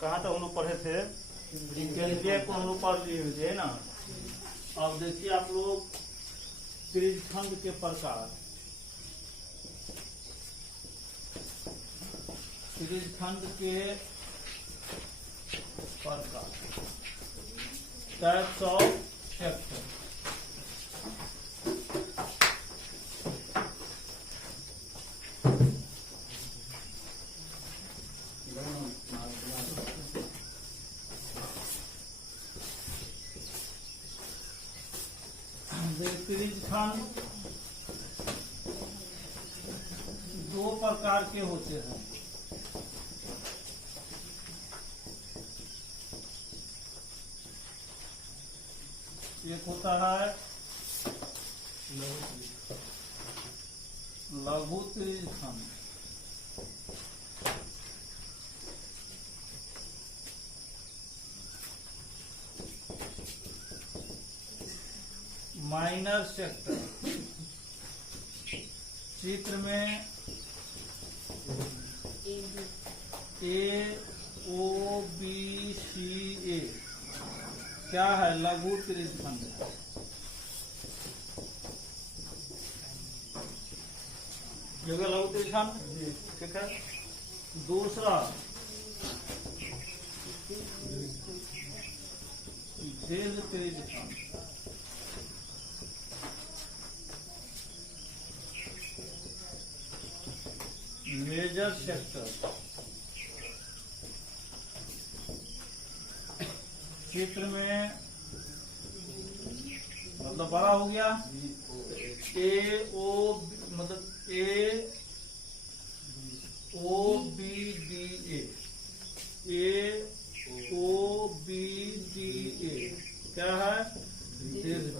कहाँ तक हम लोग पढ़े थे? केंद्रीय को हम लोग पढ़ लिए हुए ना। अब देखिए आप लोग त्रिज्यखंड के प्रकार। त्रिज्यखंड के प्रकार, टाइप्स ऑफ सेक्टर। त्रिज्यखंड दो प्रकार के होते हैं। एक होता है लघु त्रिज्यखंड, माइनर सेक्टर। चित्र में ए ओ बी सी ए क्या है? लघु त्रिज्यखंड है। ये हो गया लघु त्रिज्यखंड, ठीक है। दूसरा दीर्घ त्रिज्यखंड। Major sector. चित्र में मतलब बड़ा हो गया, ए ओ मतलब A O B D A O B D A क्या है? दीर्घ।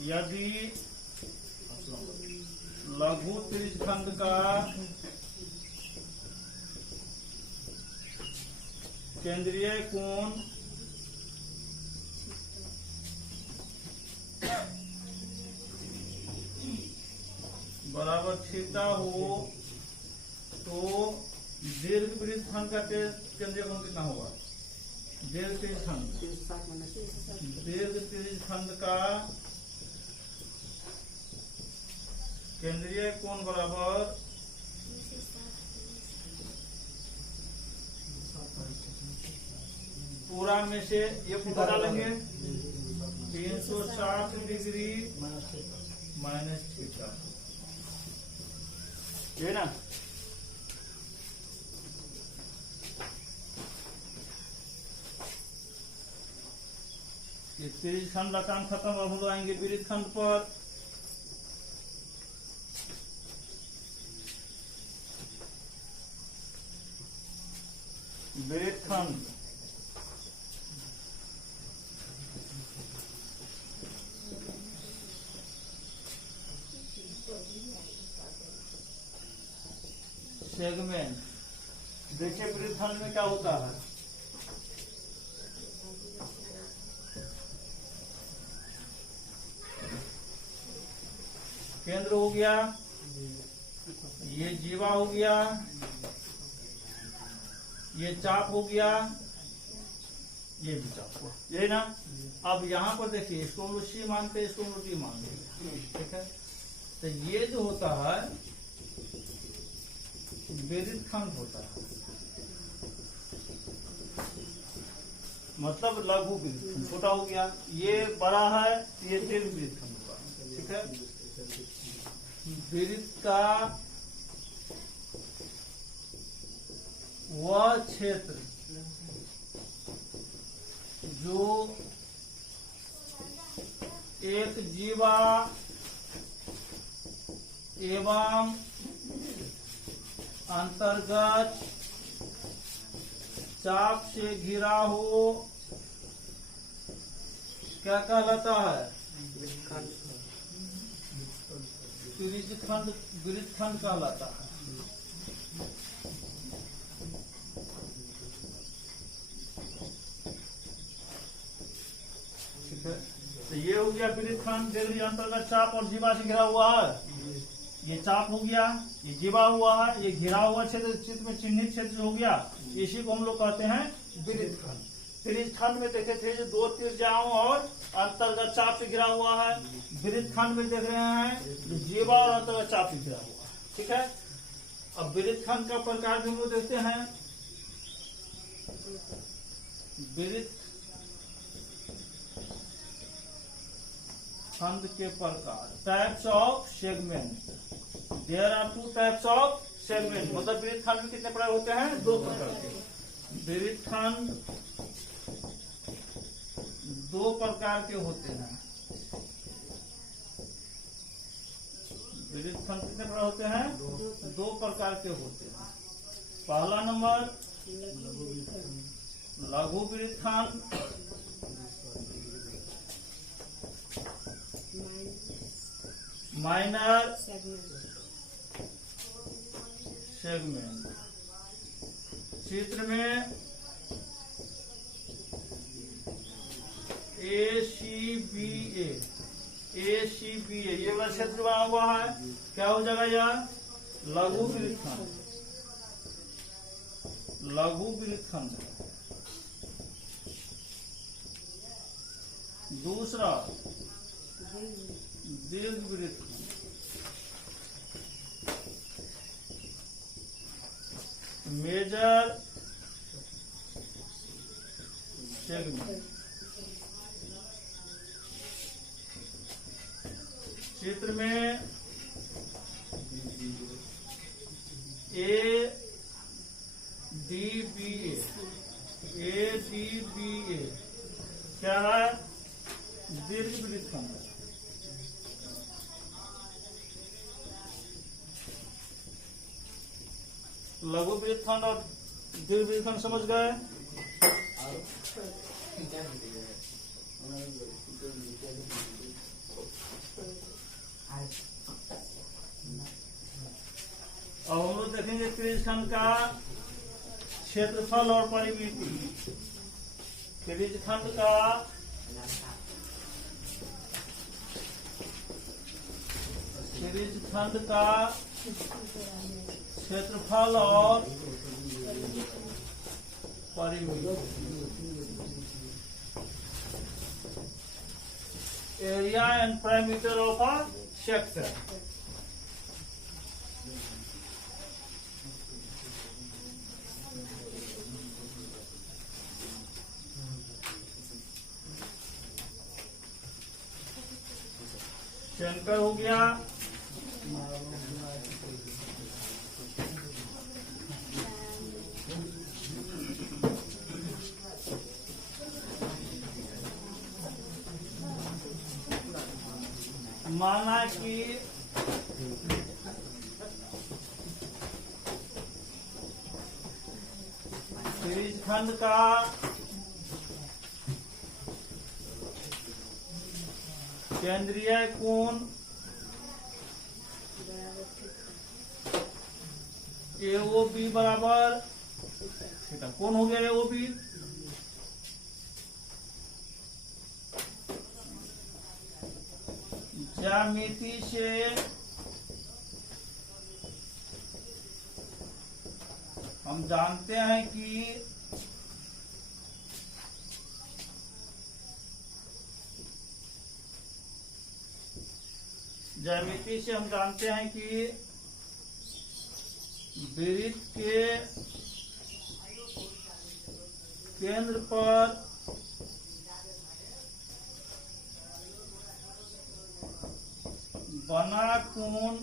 यदि लघु त्रिज्यखंड का केंद्रीय कोण बराबर थीटा हो तो दीर्घ त्रिज्यखंड का केंद्रीय कोण कितना होगा? दीर्घ त्रिज्यखंड का केंद्रीय कोण बराबर पूरा में से ये पूरा डालेंगे 360 डिग्री माइनस थीटा, ये ना। ये त्रिज्यखंड का काम खत्म। अब हम लोग आएंगे वृत्तखंड पर। वृत्तखंड सेगमेंट। देखिए वृत्तखंड में क्या होता है? केंद्र हो गया, ये जीवा हो गया, ये चाप हो गया, ये भी चाप हुआ, यही ना। अब यहाँ पर देखिए इसको हम लोग सी मानते हैं, इसको हम लोग डी मानते, ठीक है। तो ये जो होता है वृत्तखंड होता है, मतलब लघु वृत्तखंड। छोटा हो गया, ये बड़ा है, ये दीर्घ वृत्तखंड होगा, ठीक है। वृत्त का वह क्षेत्र जो एक जीवा एवं अंतर्गत चाप से घिरा हो क्या कहलाता है? त्रिज्यखंड वृत्तखंड कहलाता है। ठीक है। तो ये हो गया वृत्त खंड, देख लीजिए अंतर्गत चाप और जीवा से घिरा हुआ है। ये चाप हो गया, ये जीवा हुआ है, ये घिरा हुआ क्षेत्र चित्र में चिन्हित क्षेत्र हो गया, इसी को हम लोग कहते हैं वृत्त खंड। फिर इस खंड में देखे थे जो 2 त्रिज्याओं और अंतर्गत चाप से घिरा हुआ है। वृत्त खंड में देख रहे हैं जीवा और अंतर्गत चाप से घिरा हुआ है। ठीक है, अब वृत्त खंड का प्रकार भी हम लोग देखते हैं। वृत्त खंड के प्रकार, types of segment. There are 2 types of segment, मतलब वृत्त खंड में कितने प्रकार होते हैं? 2 प्रकार के। वृत्त खंड 2 प्रकार के होते हैं। वृत्त खंड कितने प्रकार होते हैं? 2 प्रकार के होते हैं। पहला नंबर लघु वृत्त खंड, माइनर सेगमेंट। चित्र में ACBA ये वाला क्षेत्र बना हुआ है, क्या हो जाएगा यार? लघु वृत्त खंड, लघु वृत्त खंड। दूसरा दीर्घ वृत्त खंड, मेजर सेगमेंट। चित्र में ADBA क्या है? दीर्घ वृत्त खंड। लघु वृत्त खंड और दीर्घ वृत्त खंड समझ गए? अब हम लोग देखेंगे त्रिज्य खंड का क्षेत्रफल और परिमिति। त्रिज्य खंड का क्षेत्रफल और परिमिति। Area and parameter of a sector. शंकर हो गया, माना कि त्रिज्य खंड का केंद्रीय कोण AOB बराबर थीटा। कौन हो गया AOB? ज्यामिति से हम जानते हैं कि वृत्त के केंद्र पर बना कोण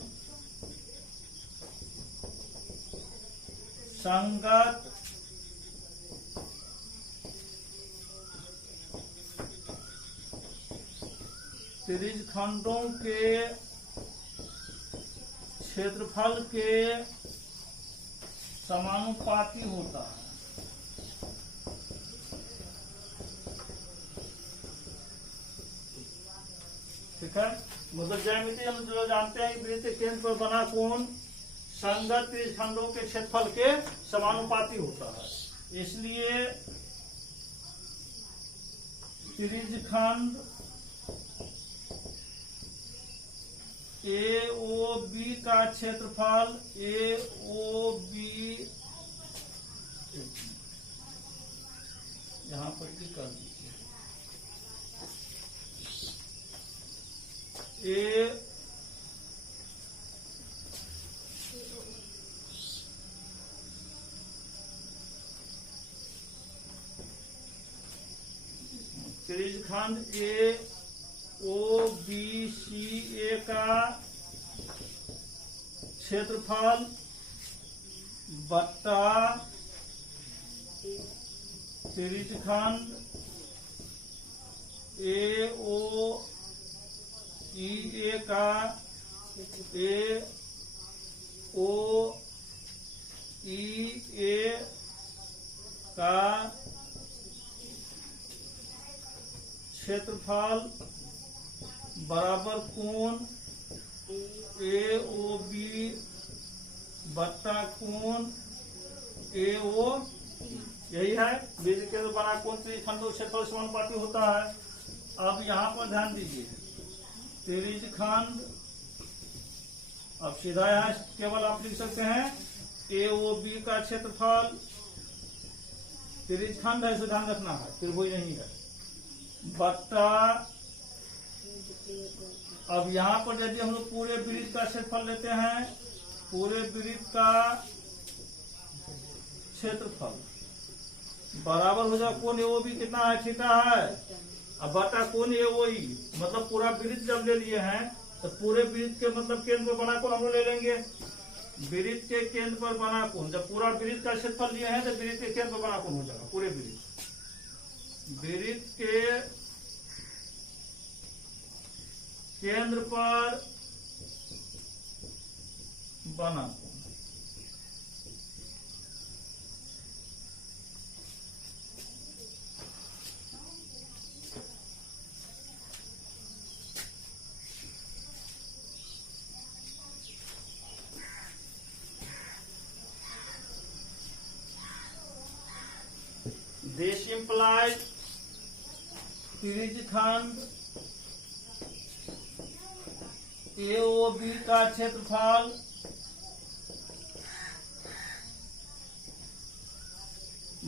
संगत त्रिज्य खंडों के क्षेत्रफल के समानुपाती होता है। ठीक है, मतलब ज्यामिति हम जो जानते हैं वृत्त के केंद्र पर बना कोण संगत त्रिज्य खंडों के क्षेत्रफल के समानुपाती होता है। इसलिए त्रिज्य खंड AOB का क्षेत्रफल AOB यहाँ पर क्लिक कर दीजिए। त्रिज्यखंड AOBCA का क्षेत्रफल बट्टा त्रिज्यखंड AOEA का क्षेत्रफल बराबर कोण AOB बट्टा कोण AO, यही है बीज केंद्र बना कोण त्रिज्यखंड क्षेत्रफल समानुपाती होता है। अब यहाँ पर ध्यान दीजिए, त्रिज्यखंड, अब सीधा यहाँ केवल आप लिख सकते हैं AOB का क्षेत्रफल, त्रिज्यखंड है इसे ध्यान रखना है, त्रिभुज नहीं है, बट्टा, अब यहाँ पर यदि हम लोग पूरे वृत्त का क्षेत्रफल लेते हैं, पूरे वृत्त का क्षेत्रफल बराबर हो जाए कोण AOB कितना है, थीटा है, अब बटा कोण AOE, मतलब पूरा वृत्त जब ले लिए हैं तो पूरे वृत्त के मतलब केंद्र पर बना कोण हम लोग ले लेंगे, वृत्त के केंद्र पर बना कोण, जब पूरा वृत्त का क्षेत्रफल लिए हैं तो वृत्त के केंद्र पर बना कोण हो जाएगा, पूरे वृत्त के केंद्र पर बना कोण। This implies त्रिज्यखंड AOB का क्षेत्रफल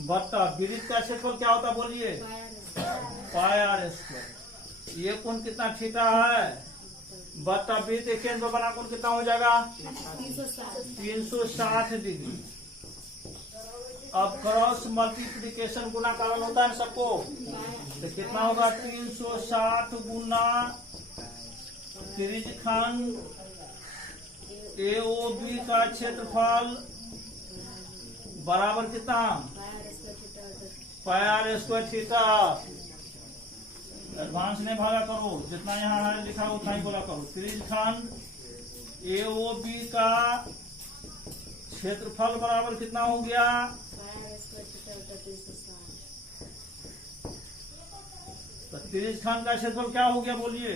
बट्टा वृत्त का क्षेत्रफल क्या होता है बोलिए, पाई r स्क्वायर, ये कोण कितना थीटा है, बट्टा वृत्त के केंद्र पर बना कोण कितना हो जाएगा 360 डिग्री। अब क्रॉस मल्टीप्लिकेशन गुना कारण होता है सबको, तो कितना होगा 360 गुना त्रिज्यखंड AOB का क्षेत्रफल बराबर कितना पाई r स्क्वायर थीटा। एडवांस ने भागा करो, जितना यहाँ है लिखा उतना ही बोला करो। त्रिज्यखंड AOB का क्षेत्रफल बराबर कितना हो गया, तो त्रिज्यखंड का क्षेत्रफल क्या हो गया बोलिए,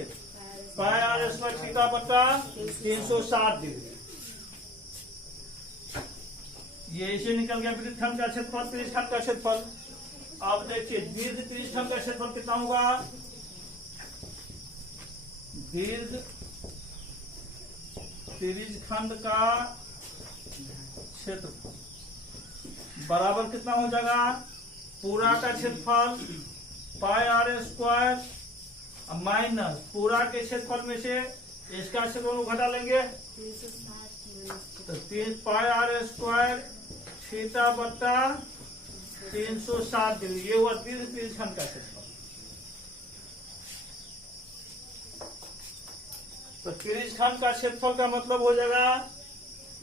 पाई r स्क्वायर थीटा बटा 360 डिग्री। ये इसे निकल गया वृत्तखंड का क्षेत्रफल, त्रिज्यखंड का क्षेत्रफल। अब देखिए दीर्घ त्रिज्यखंड का क्षेत्रफल कितना होगा, दीर्घ त्रिज्यखंड का क्षेत्रफल बराबर कितना हो जाएगा, पूरा का क्षेत्रफल पाई r स्क्वायर माइनस पूरा के क्षेत्रफल में से इसका क्षेत्रफल घटा लेंगे, तो 3 पाई r स्क्वायर थीटा बट्टा 360 डिग्री, ये हुआ दीर्घ त्रिज्यखंड का क्षेत्रफल। तो त्रिज्यखंड का क्षेत्रफल का मतलब हो जाएगा,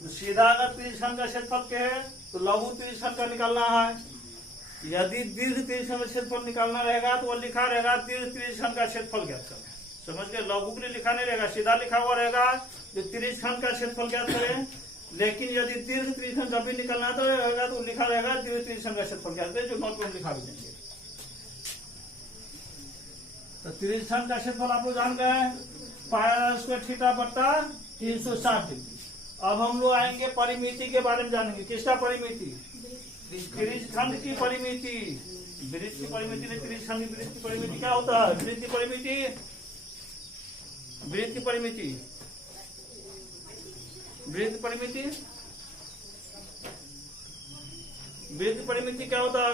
सीधा अगर त्रिज्यखंड का क्षेत्रफल के है तो लघु त्रिज्यखंड का निकालना है, यदि दीर्घ त्रिज्यखंड का क्षेत्रफल निकालना रहेगा तो वो लिखा रहेगा दीर्घ त्रिज्यखंड का क्षेत्रफल ज्ञात करें। समझ गए, लघु के लिए लिखा नहीं रहेगा, सीधा लिखा हुआ रहेगा जो त्रिज्यखंड का क्षेत्रफल ज्ञात करें। लेकिन यदि दीर्घ त्रिज्यखंड जब भी निकलना तो रहेगा तो लिखा रहेगा दीर्घ त्रिज्यखंड का क्षेत्रफल ज्ञात करें, जो नोट में लिखा भी देंगे। तो त्रिज्यखंड का क्षेत्रफल आप लोग जान गए पाई r स्क्वायर थीटा बट्टा 360 डिग्री। अब हम लोग आएंगे परिमिति के बारे में जानेंगे। किसका परिमिति, त्रिज्यखंड की परिमिति, वृत्त की परिमिति नहीं, त्रिज्यखंड वृत्त की परिमिति क्या होता है, वृत्त की परिमिति वृत्त की परिमिति, वृत्त की परिमिति, वृत्त परिमिति क्या होता है?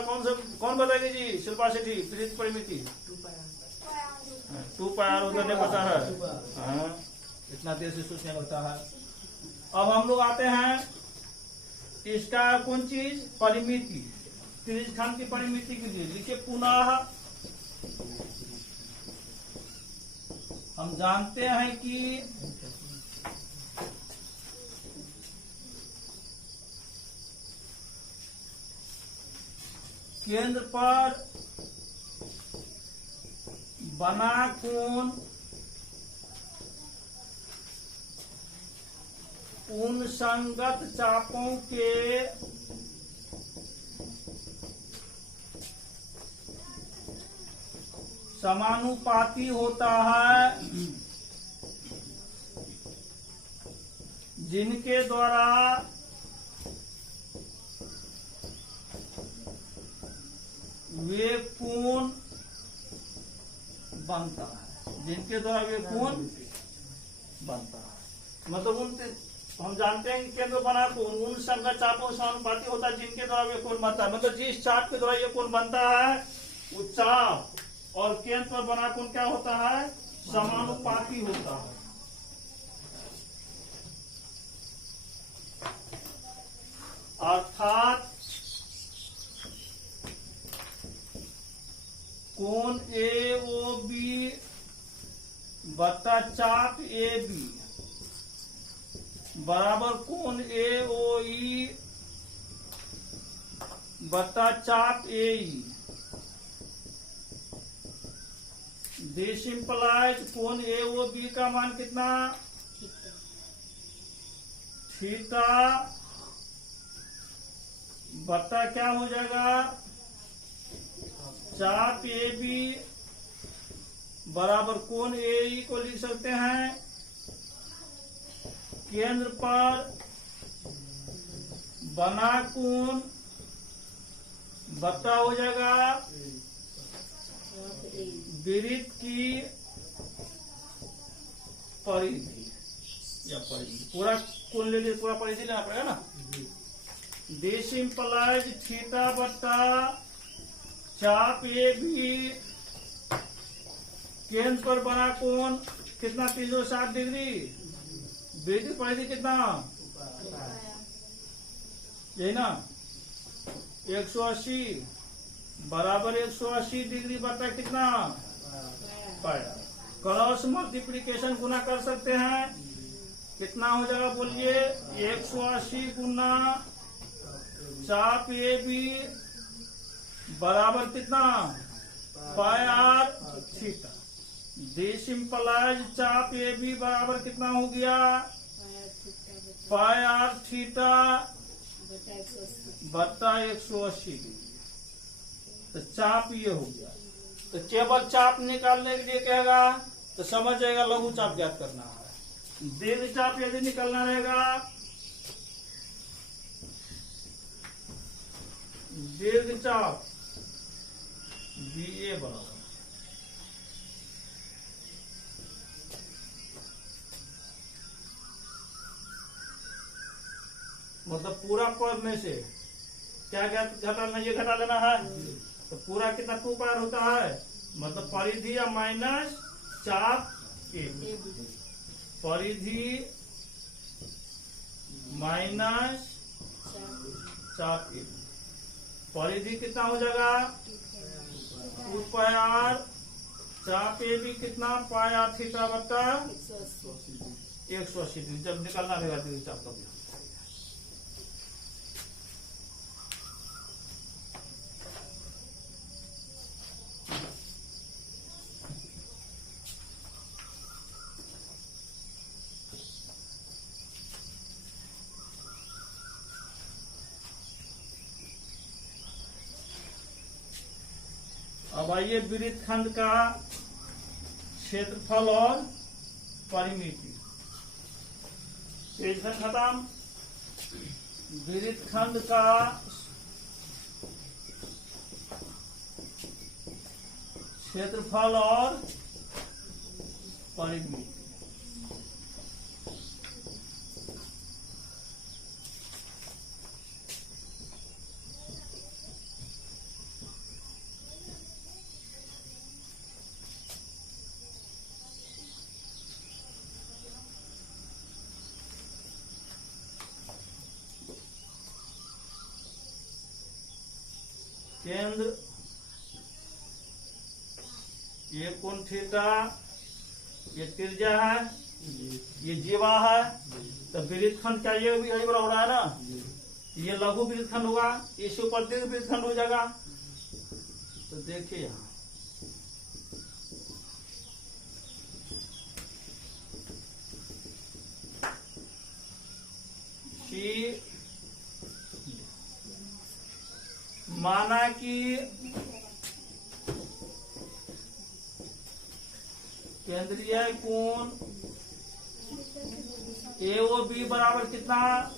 कौन बताएगी जी? शिल्पा शेट्टी, वृत्त परिमिति 2 पाई r उधर नहीं पता है। हाँ, इतना देर से सोचने लगता है। अब हम लोग आते हैं इसका कौन चीज? परिमिति, त्रिज्य खंड की परिमिति के लिए लिखिए पुनः। हम जानते हैं कि केंद्र पर बना कोण उन संगत चापों के समानुपाती होता है जिनके द्वारा वे कोण बनता है, जिनके द्वारा वे कोण बनता है। मतलब हम जानते हैं कि केंद्र बना कोण उन संगत चापों से समानुपाती होता है जिनके द्वारा वे कोण बनता है। मतलब जिस चाप के द्वारा ये कोण बनता है वो चाप और केंद्र पर बना कोण क्या होता है? समानुपाती होता है। अर्थात कोण AOB बटा चाप AB बराबर कोण AOE बटा चाप AE। दिस इंप्लाइज कोण AOB का मान कितना? थीटा बटा क्या हो जाएगा? चाप AB बराबर कोण AE को लिख सकते हैं केंद्र पर बना कोण बटा हो जाएगा वृत्त की परिधि या परिधि। पूरा कोण ले लिए, पूरा परिधि लेना पड़ेगा ना। दिस इंप्लाइज थीटा बटा चाप AB केंद्र पर बना कोण कितना? 360 डिग्री। वृत्त परिधि कितना? यही ना 180 बराबर 180 डिग्री बटा कितना? पाया। क्रॉस मल्टीप्लीकेशन गुना कर सकते हैं, कितना हो जाएगा बोलिए? 180 गुना चाप AB बराबर कितना? पाई r थीटा। दिस इंप्लाइज चाप AB बराबर कितना हो गया? पाई r थीटा बटा 180 डिग्री। तो चाप ये हो गया। तो केवल चाप निकालने के लिए कहेगा तो समझ जाएगा लघु चाप ज्ञात करना है। दीर्घ चाप यदि निकालना रहेगा, दीर्घ चाप BA बराबर मतलब पूरा पद में से क्या क्या घटा लेना? ये घटा लेना है। तो पूरा कितना 2 पाई होता है? मतलब परिधि या माइनस चाप AB, परिधि माइनस चाप AB। परिधि कितना हो जाएगा? 2 पाई r। चाप AB कितना? पाई r थीटा बटा 180 डिग्री। जब निकालना रहेगा तो चाप का भी। अब आइए वृत्त खंड का क्षेत्रफल और परिमिति। पेज खत्म। वृत्त खंड का क्षेत्रफल और परिमिति। केंद्र, ये कोण थीटा, ये त्रिज्या है, ये जीवा है। तो वृत्तखंड क्या ये भी यही बराबर है ना, ये लघु वृत्तखंड होगा, इसके ऊपर दीर्घ वृत्तखंड हो जाएगा। तो देखिए यहाँ माना कि केंद्रीय कोण ए ओ बी बराबर कितना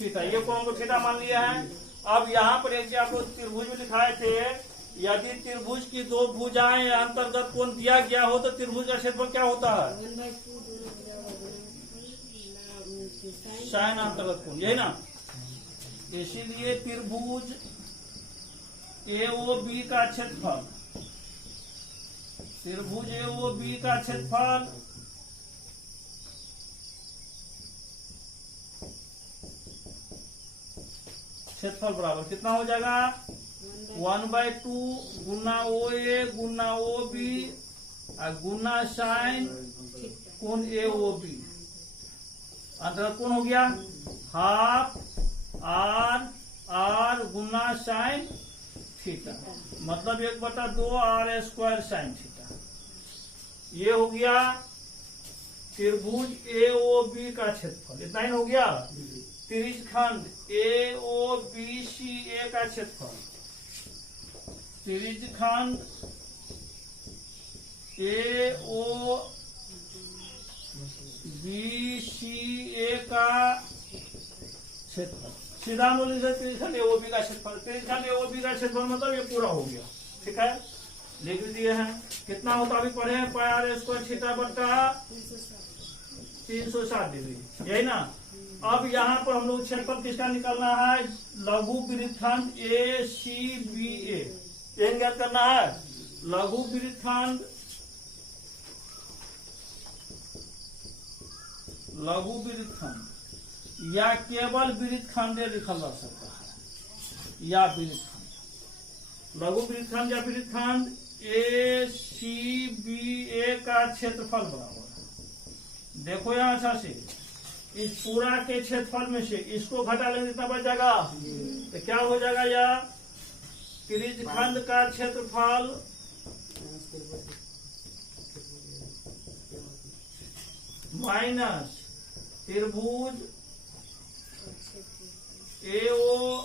थीटा, ये कोण को थीटा मान लिया है। अब यहाँ पर एक आप लोग त्रिभुज में दिखाए थे, यदि त्रिभुज की दो भुजाएं अंतर्गत कोण दिया गया हो तो त्रिभुज का क्षेत्रफल क्या होता है, साइन अंतर्गत कोण, यही ना। इसीलिए त्रिभुज ए ओ बी का क्षेत्रफल, त्रिभुज ए ओ बी का क्षेत्रफल बराबर कितना हो जाएगा, 1/2 गुना ओ ए गुना ओ बी गुना साइन कोण ए ओ बी, अंतर्गत कोण हो गया हाफ आर गुना साइन थीटा, मतलब 1/2 r² साइन थीटा। ये हो गया त्रिभुज ए ओ बी का क्षेत्रफल, इतना ही हो गया। त्रिज्यखंड ए ओ बी सी ए का क्षेत्रफल, त्रिज्यखंड ए ओ बी सी ए का क्षेत्रफल, सीधा बोले से त्रिज्यखंड ए ओ बी का क्षेत्रफल, त्रिज्यखंड ए ओ बी का क्षेत्रफल मतलब ये पूरा हो गया, ठीक है, लिख दिए हैं। कितना होता अभी पढ़े हैं, पाई r² थीटा बटा 360 डिग्री, यही ना। अब यहाँ पर हम लोग क्षेत्रफल किसका निकालना है, लघु वृत्तखंड ए सी बी ए, यही ज्ञात करना है। लघु वृत्तखंड या केवल वृत्तखंड लिखा जा सकता है, या वृत्तखंड, लघु वृत्तखंड या वृत्तखंड ए सी बी ए का क्षेत्रफल बराबर है। देखो यहाँ अच्छा से, इस पूरा के क्षेत्रफल में से इसको घटा लेंगे कितना बच जाएगा, तो क्या हो जाएगा, यह त्रिज्यखंड का क्षेत्रफल माइनस त्रिभुज ए ओ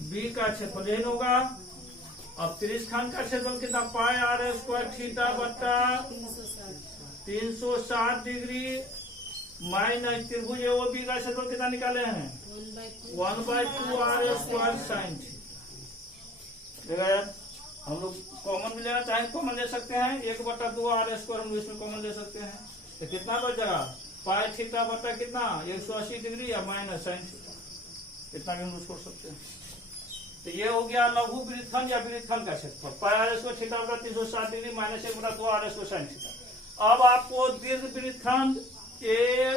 बी का क्षेत्रफल, यही होगा। अब त्रिज्यखंड का क्षेत्रफल कितना, पाई r² थीटा बटा 360 डिग्री माइनस त्रिभुज ए ओ बी का क्षेत्रफल कितना निकाले हैं, 1/2 r² साइन थीटा। यार हम लोग कॉमन भी लेना चाहें कॉमन ले सकते हैं, 1/2 r² हम इसमें कॉमन ले सकते हैं, तो कितना बच जाएगा, पाई थीटा बटा कितना 180 डिग्री या माइनस साइन थीटा, इतना भी हम लोग छोड़ सकते हैं। तो ये हो गया लघु वृत्तखंड या वृत्तखंड का क्षेत्रफल, पाई r² थीटा बटा 360 degree minus 1/2 r² sine theta. अब आपको दीर्घ वृत्तखंड ए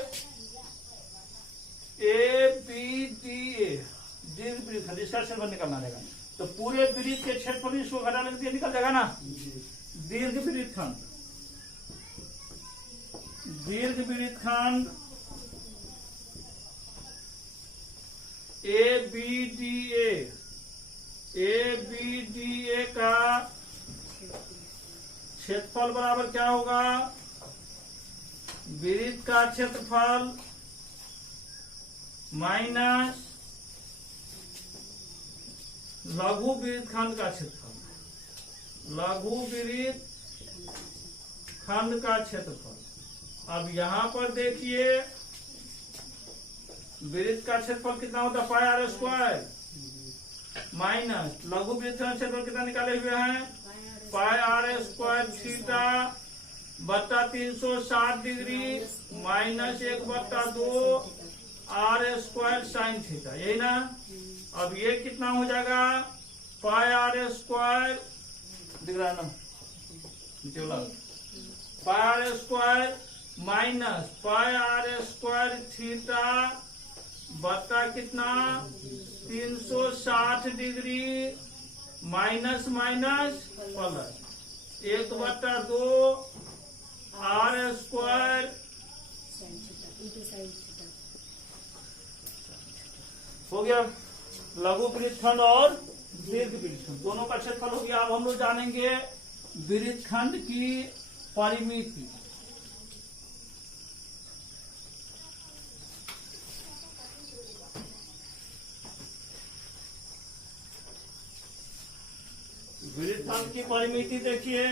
बी डी ए, दीर्घ वृत्तखंड, इसका क्षेत्रफल निकालना रहेगा। तो पूरे वृत्त के क्षेत्रफल इसको घटा लेंगे निकल जाएगा ना। दीर्घ वृत्तखंड ए बी डी ए का क्षेत्रफल बराबर क्या होगा, वृत्त का क्षेत्रफल माइनस लघु वृत्तखंड का क्षेत्रफल, लघु वृत्तखंड का क्षेत्रफल। अब यहाँ पर देखिए वृत्त का क्षेत्रफल कितना होता है, पाई r² माइनस लघु वृत्तखंड का क्षेत्रफल कितना निकाले हुए हैं, पाई r² थीटा बटा 360 degree minus 1/2 r² sine theta, यही ना। अब ये कितना हो जाएगा, पाई r² दिख रहा है ना, पाई r² minus pi r² theta बटा कितना 360 degree minus minus plus 1/2 r square हो गया। लघु वृत्तखंड और दीर्घ वृत्तखंड दोनों का क्षेत्रफल हो गया। अब हम लोग जानेंगे वृत्तखंड की परिमिति। वृत्तखंड की परिमिति देखिए,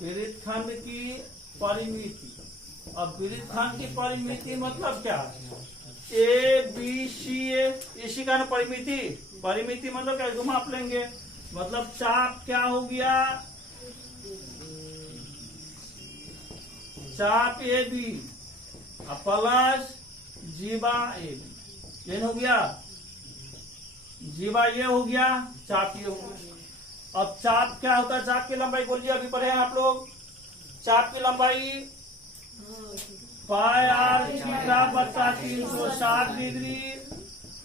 वृत्तखंड की परिमिति। अब वृत्तखंड की परिमिति मतलब क्या है? ए बी सी इसी का ना परिमिति। परिमिति मतलब क्या, घुमा आप लेंगे, मतलब चाप क्या हो गया, चाप ए बी प्लस जीवा ए बी, ये हो गया। जीवा ये हो गया, चाप ये हो गया। अब चाप क्या होता है? चाप की लंबाई बोलिए, अभी पढ़े हैं आप लोग। चाप की लंबाई पाई आर थीटा बटा 360 डिग्री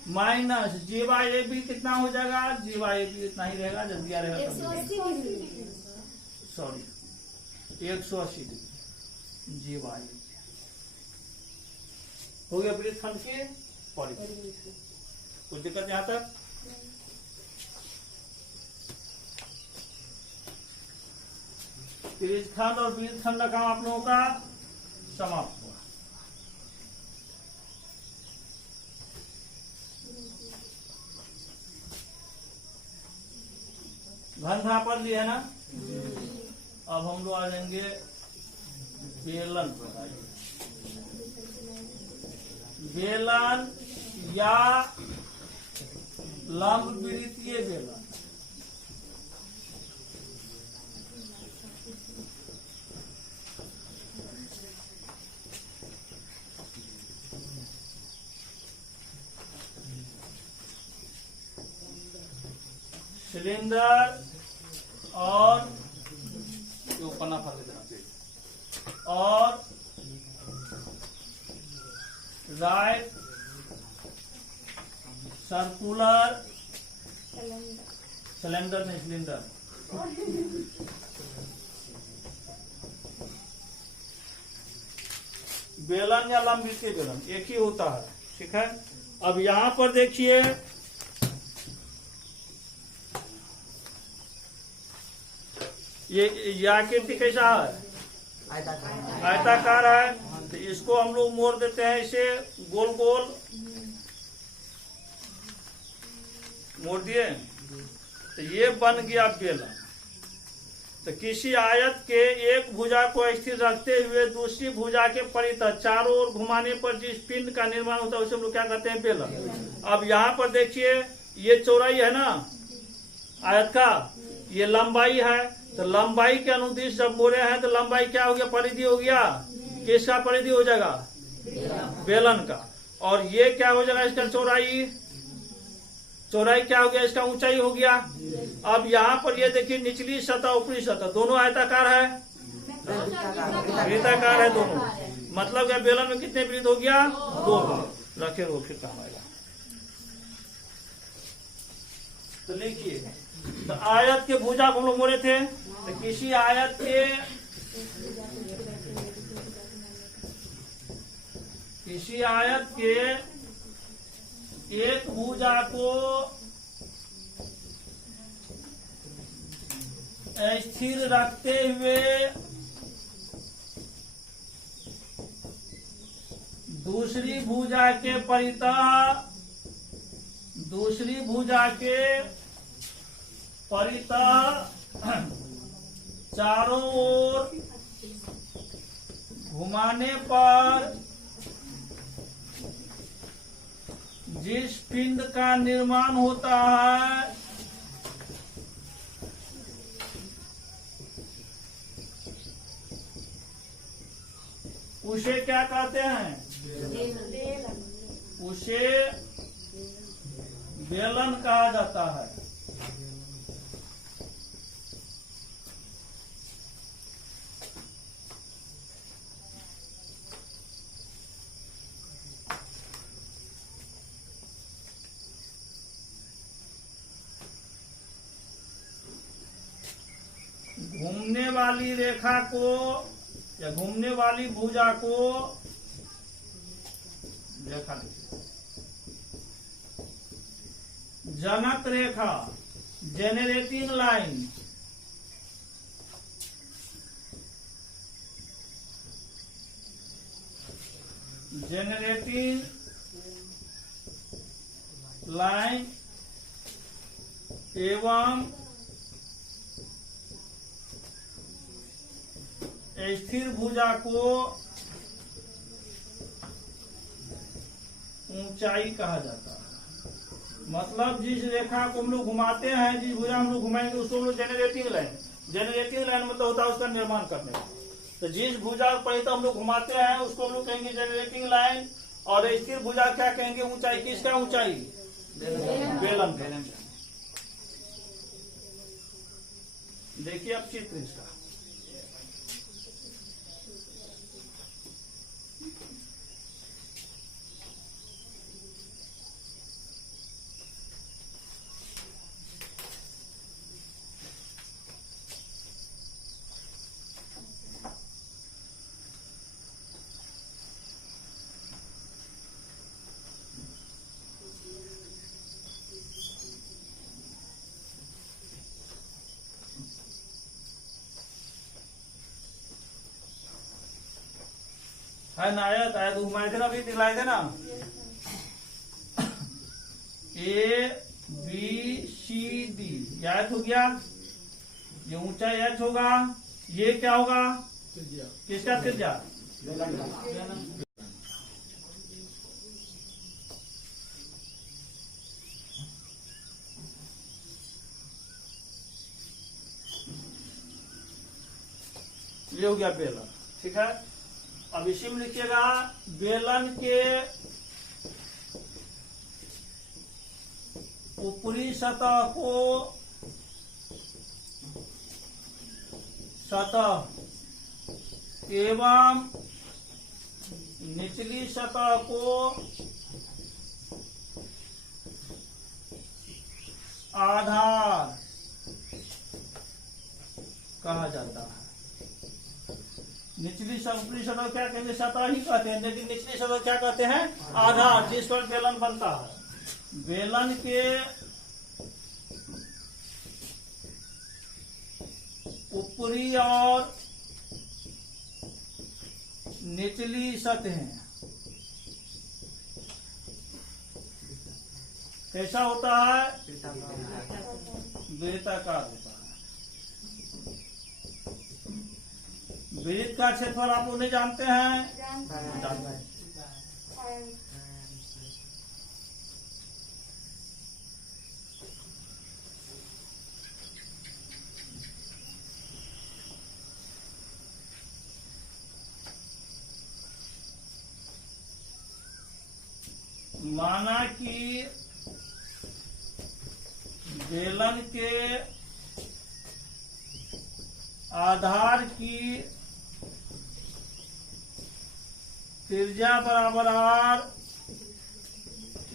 माइनस जीवा ए बी कितना हो जाएगा? जीवा ए बी इतना ही रहेगा, जब दिया रहेगा सॉरी 180 डिग्री जीवा ए बी हो गया वृत्तखंड की परिमिति। कुछ दिक्कत यहाँ तक? वृत्तखंड और वृत्तखंड का काम आप लोगों का समाप्त हुआ। घन पर लिया ना। अब हम लोग आ जाएंगे बेलन पर। बेलन या लंब वृत्तीय बेलन। सिलेंडर और पन्ना फर देना और राइट सर्कुलर सिलेंडर नहीं सिलेंडर बेलन या लंब वृत्तीय बेलन एक ही होता है, ठीक है। अब यहां पर देखिए ये आकृति कैसा है? आयताकार है। तो इसको हम लोग मोड़ देते हैं, इसे गोल गोल मोड़ दिए तो ये बन गया बेलन। तो किसी आयत के एक भुजा को स्थिर रखते हुए दूसरी भुजा के परितः चारों ओर घुमाने पर जिस पिंड का निर्माण होता है उसे हम लोग क्या कहते हैं? बेलन। अब यहाँ पर देखिए ये चौड़ाई है ना आयत का, ये लंबाई है। तो लंबाई के अनुदिश जब मोड़े हैं तो लंबाई क्या हो गया? परिधि हो गया। किसका परिधि हो जाएगा? बेलन का। और ये क्या हो जाएगा? इसका चौड़ाई। चौड़ाई क्या हो गया? इसका ऊंचाई हो गया। अब यहाँ पर ये देखिए निचली सतह ऊपरी सतह दोनों आयताकार है, वृत्ताकार है दोनों। मतलब क्या बेलन में कितने वृत्त हो गया? 2। रखे रहो फिर काम आएगा। तो लिखिए, तो आयत के भुजा को हम लोग मोड़े थे। तो किसी आयत के एक भुजा को स्थिर रखते हुए दूसरी भुजा के परितः चारों ओर घुमाने पर जिस पिंड का निर्माण होता है उसे क्या कहते हैं? उसे बेलन कहा जाता है। घूमने वाली रेखा को या घूमने वाली भुजा को रेखा लिखिए, जनक रेखा जेनरेटिंग लाइन जेनरेटिंग लाइन एवं स्थिर भुजा को ऊंचाई कहा जाता है। मतलब जिस रेखा को हम लोग घुमाते हैं, जिस भुजा हम लोग घुमाएंगे उसको हम लोग जेनरेटिंग लाइन मतलब होता है उसका निर्माण करने का। तो जिस भुजा पर तो हम लोग घुमाते हैं उसको हम लोग कहेंगे जेनरेटिंग लाइन, और स्थिर भुजा क्या कहेंगे? ऊंचाई। किसका ऊंचाई? बेलन। देखिए अब चित्र इसका, है ना? आयत घुमाए थे ना, अभी दिखलाए थे ना, ABCD आयत हो गया। ये ऊंचा एच होगा, ये क्या होगा? किसका त्रिज्या? ये हो गया बेलन। ठीक है, अब इसी में लिखिएगा बेलन के ऊपरी सतह को एवं निचली सतह को आधार कहा जाता है। निचली ऊपरी सतह क्या कहेंगे? सतह ही कहते हैं, लेकिन निचली सतह क्या कहते हैं? आधार, जिस पर बेलन बनता है। बेलन के ऊपरी और निचली सतहें कैसा होता है? वृत्ताकार होता है। वृत्त का क्षेत्रफल आप लोग नहीं जानते हैं? जानते हैं। माना कि बेलन के आधार की त्रिज्या बराबर r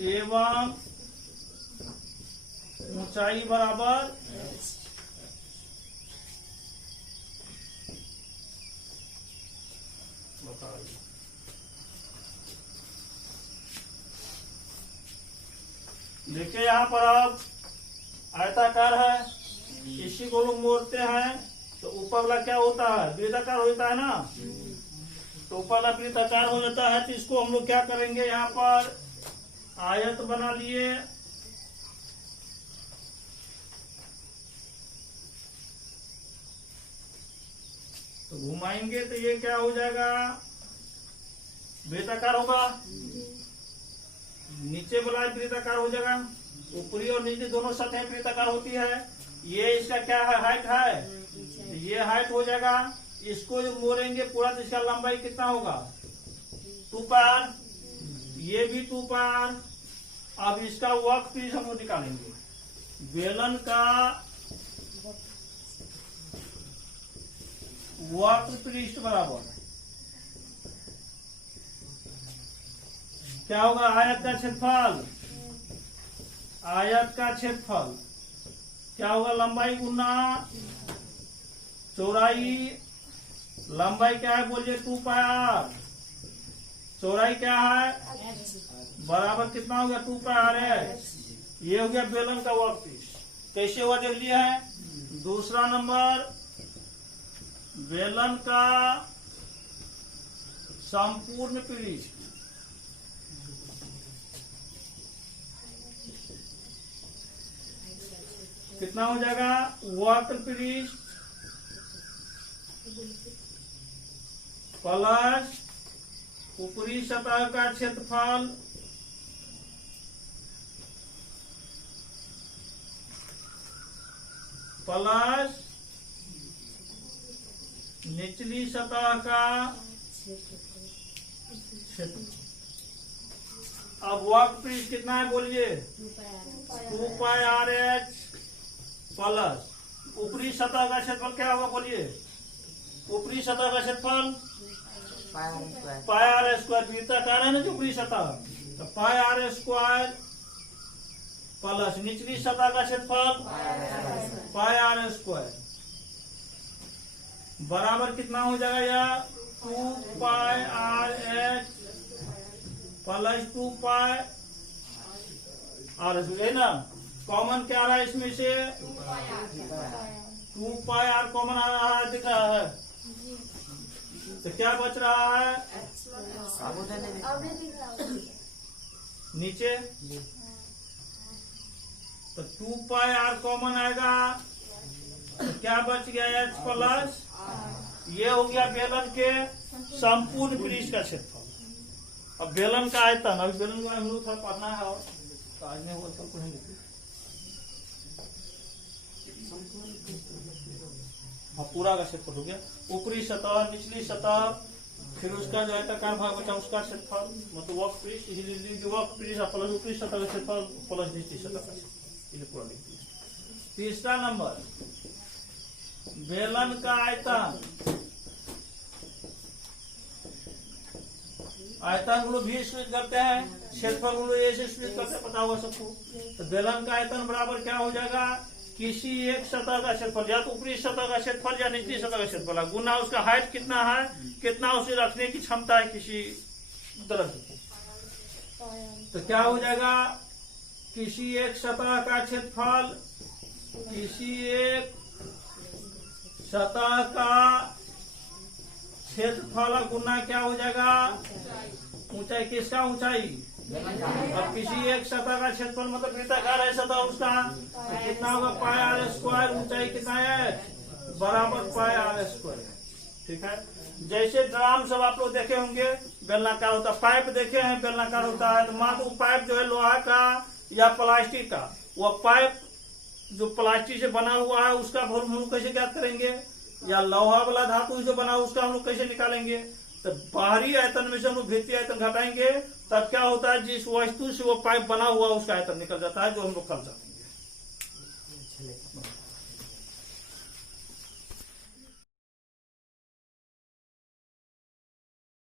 एवं ऊंचाई बराबर देखिए यहाँ पर अब आयताकार है, इसी को लोग मोड़ते हैं तो ऊपर वाला क्या होता है? वृत्ताकार होता है ना। तो ऊपर वाला वृत्ताकार हो जाता है, तो इसको हम लोग क्या करेंगे? यहाँ पर आयत बना लिए, तो घुमाएंगे तो ये क्या हो जाएगा? वृत्ताकार होगा। नीचे वाला वृत्ताकार हो जाएगा, ऊपरी और नीचे दोनों सतहें वृत्ताकार होती है। ये इसका क्या है? हाइट है, ये हाइट हो जाएगा। इसको जो मोड़ेंगे पूरा, तो इसका लंबाई कितना होगा? 2 पार, ये भी 2 पार। अब इसका वर्क पीस हम लोग निकालेंगे। बेलन का वर्क पृष्ठ बराबर क्या होगा? आयत का क्षेत्रफल। आयत का क्षेत्रफल क्या होगा? लंबाई गुना चौड़ाई लंबाई क्या है बोलिए 2 पाई आर। चौड़ाई क्या है बराबर कितना हो गया 2 पाई आर एच। ये हो गया बेलन का वर्क पीस। कैसे हुआ देख लिया है। दूसरा नंबर बेलन का संपूर्ण पृष्ठ कितना हो जाएगा वक्र पृष्ठ प्लस ऊपरी सतह का क्षेत्रफल प्लस निचली सतह का क्षेत्र। अब वक्र पृष्ठ कितना है बोलिए 2 पाई आर एच प्लस ऊपरी सतह का क्षेत्रफल क्या होगा बोलिए। ऊपरी सतह का क्षेत्रफल पाई आर स्क्वायर। वृत्ताकार है ना जो ऊपरी सतह तो पाई आर स्क्वायर प्लस निचली सतह का क्षेत्रफल पाई आर स्क्वायर बराबर कितना हो जाएगा या 2 pi r h plus 2 pi r है ना। कॉमन क्या रहा है इसमें से 2 पाई आर कॉमन आ रहा है दिख रहा है तो क्या बच रहा है नीचे तो 2 पाई आर कॉमन आएगा तो क्या बच गया एच प्लस। ये हो गया बेलन के संपूर्ण पृष्ठ का क्षेत्रफल। अब बेलन का आयतन अभी बेलन को हम लोग थोड़ा पढ़ना है और आज में वो कल पढ़ेंगे। हाँ पूरा का क्षेत्रफल हो गया ऊपरी सतह निचली सतह फिर उसका जो आयताकार भाग बचा उसका क्षेत्रफल मतलब वक्र पृष्ठ वक्र पृष्ठ प्लस ऊपरी सतह का क्षेत्रफल प्लस निचली सतह का क्षेत्रफल पूरा लिख दिया। तीसरा नंबर बेलन का आयतन। आयतन हम लोग भी स्वीट करते हैं क्षेत्रफल हम लोग ऐसे स्वीट करते हैं पता होगा सबको। तो बेलन का आयतन बराबर क्या हो जाएगा किसी एक सतह का क्षेत्रफल या तो ऊपरी सतह का क्षेत्रफल या निचली सतह का क्षेत्रफल गुना उसका हाइट कितना है कितना उसे रखने की क्षमता है किसी तरह की। तो क्या हो जाएगा किसी एक सतह का क्षेत्रफल किसी एक सतह का क्षेत्रफल गुना क्या हो जाएगा ऊंचाई। किसका ऊंचाई अब किसी एक सतह का क्षेत्रफल मतलब वृत्ताकार है सतह उसका तो कितना होगा पाई आर स्क्वायर। ऊंचाई कितना है बराबर पाई आर स्क्वायर। ठीक है जैसे ड्राम सब आप लोग देखे होंगे बेलनाकार होता है। पाइप देखे हैं बेलनाकार होता है तो मान लो पाइप जो है लोहा का या प्लास्टिक का वो पाइप जो प्लास्टिक से बना हुआ है उसका वॉल्यूम हम लोग कैसे ज्ञात करेंगे या लोहा वाला धातु से बना उसका हम लोग कैसे निकालेंगे। तो बाहरी आयतन में से हम लोग भीतरी आयतन घटाएंगे तब क्या होता है जिस वस्तु से वो पाइप बना हुआ उसका आयतन निकल जाता है जो हम लोग कर जाएंगे।